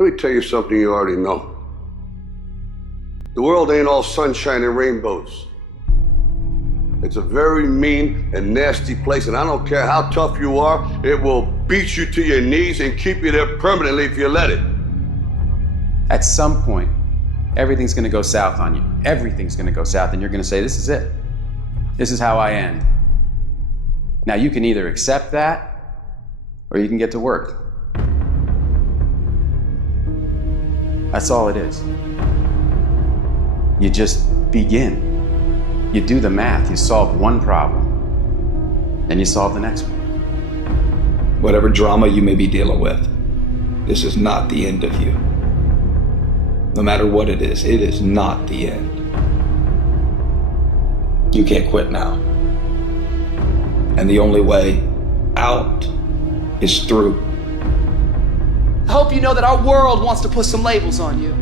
Let me tell you something you already know. The world ain't all sunshine and rainbows. It's a very mean and nasty place, and I don't care how tough you are, it will beat you to your knees and keep you there permanently if you let it. At some point, everything's gonna go south on you. Everything's gonna go south, and you're gonna say, this is it. This is how I end. Now, you can either accept that, or you can get to work. That's all it is. You just begin. You do the math, you solve one problem, then you solve the next one. Whatever drama you may be dealing with, this is not the end of you. No matter what it is not the end. You can't quit now. And the only way out is through. I hope you know that our world wants to put some labels on you.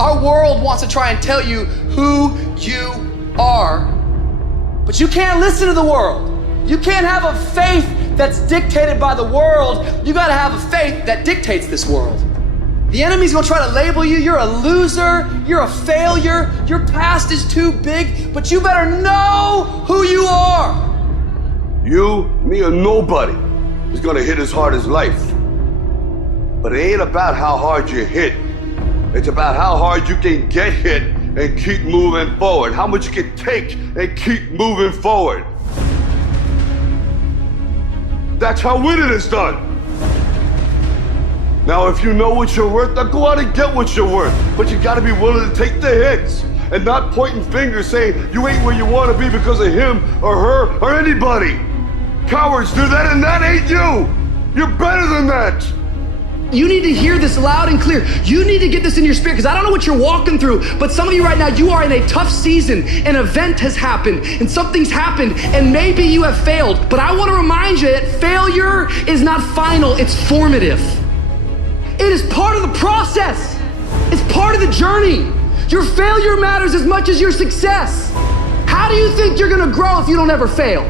Our world wants to try and tell you who you are. But you can't listen to the world. You can't have a faith that's dictated by the world. You gotta have a faith that dictates this world. The enemy's gonna try to label you. You're a loser, you're a failure, your past is too big, but you better know who you are. You, me, or nobody is gonna hit as hard as life. But it ain't about how hard you hit. It's about how hard you can get hit and keep moving forward. How much you can take and keep moving forward. That's how winning is done. Now, if you know what you're worth, now go out and get what you're worth. But you gotta be willing to take the hits and not pointing fingers saying you ain't where you wanna be because of him or her or anybody. Cowards do that, and that ain't you. You're better than that. You need to hear this loud and clear. You need to get this in your spirit, because I don't know what you're walking through, but some of you right now, you are in a tough season. An event has happened and something's happened, and maybe you have failed. But I want to remind you that failure is not final, it's formative. It is part of the process. It's part of the journey. Your failure matters as much as your success. How do you think you're gonna grow if you don't ever fail?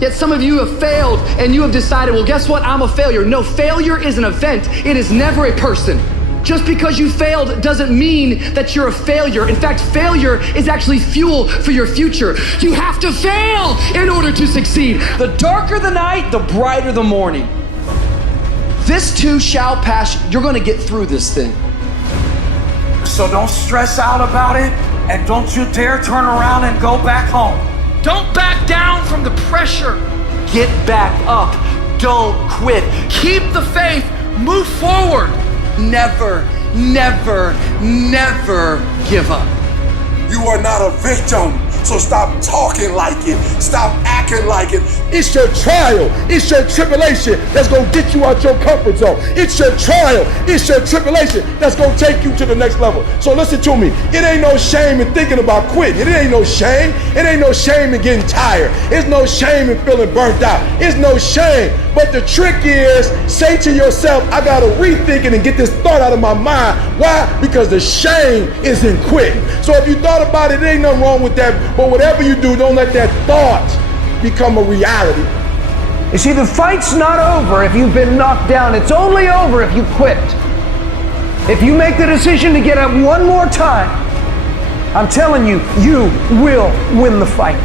Yet some of you have failed and you have decided, well, guess what? I'm a failure. No, failure is an event. It is never a person. Just because you failed doesn't mean that you're a failure. In fact, failure is actually fuel for your future. You have to fail in order to succeed. The darker the night, the brighter the morning. This too shall pass. You're gonna get through this thing. So don't stress out about it, and don't you dare turn around and go back home. Don't back down from the pressure. Get back up. Don't quit. Keep the faith. Move forward. Never, never, never give up. You are not a victim, so stop talking like it. Stop acting like it. It's your trial, it's your tribulation that's gonna get you out your comfort zone. It's your trial, it's your tribulation that's gonna take you to the next level. So listen to me, it ain't no shame in thinking about quitting. It ain't no shame. It ain't no shame in getting tired. It's no shame in feeling burnt out. It's no shame. But the trick is, say to yourself, I gotta rethink it and get this thought out of my mind. Why? Because the shame is in quitting. So if you thought about it, there ain't nothing wrong with that. But whatever you do, don't let that thought become a reality. You see, the fight's not over if you've been knocked down. It's only over if you quit. If you make the decision to get up one more time, I'm telling you, you will win the fight.